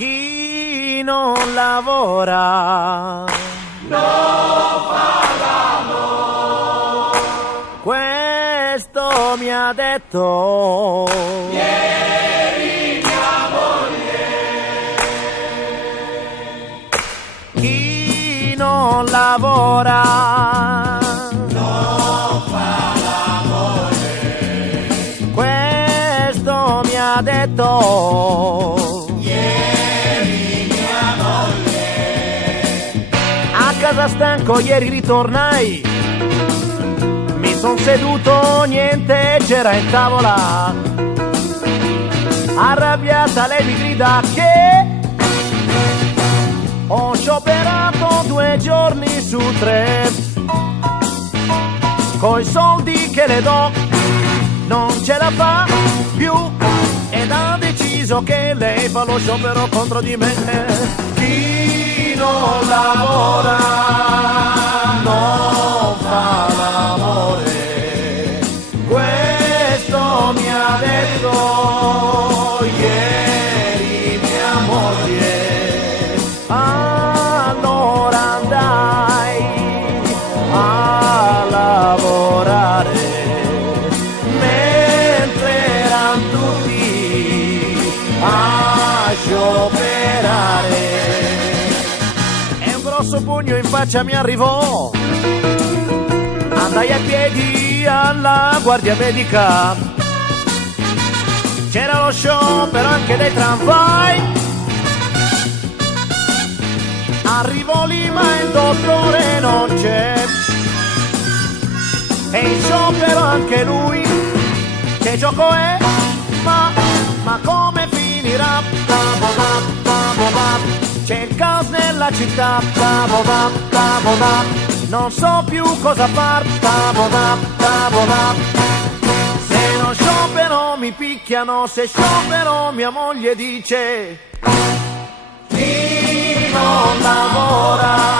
Chi non lavora non fa l'amore. Questo mi ha detto ieri mia moglie. Chi non lavora non fa l'amore. Questo mi ha detto casa stanco, ieri ritornai, mi son seduto, niente c'era in tavola, arrabbiata lei mi grida che ho scioperato 2 giorni su 3, coi soldi che le do non ce la fa più ed ha deciso che lei fa lo sciopero contro di me. Chi non lavora non fa l'amore, questo mi ha detto ieri mia moglie. Allora andai a lavorare mentre erano tutti a scioperare. Un pugno in faccia mi arrivò, andai a piedi alla guardia medica, c'era lo sciopero anche dei tramvai, arrivo lì ma il dottore non c'è, e in sciopero anche lui, che gioco è? Ma come finirà? C'è il caos nella città, non so più cosa far, se non sciopero mi picchiano, se sciopero mia moglie dice chi non lavora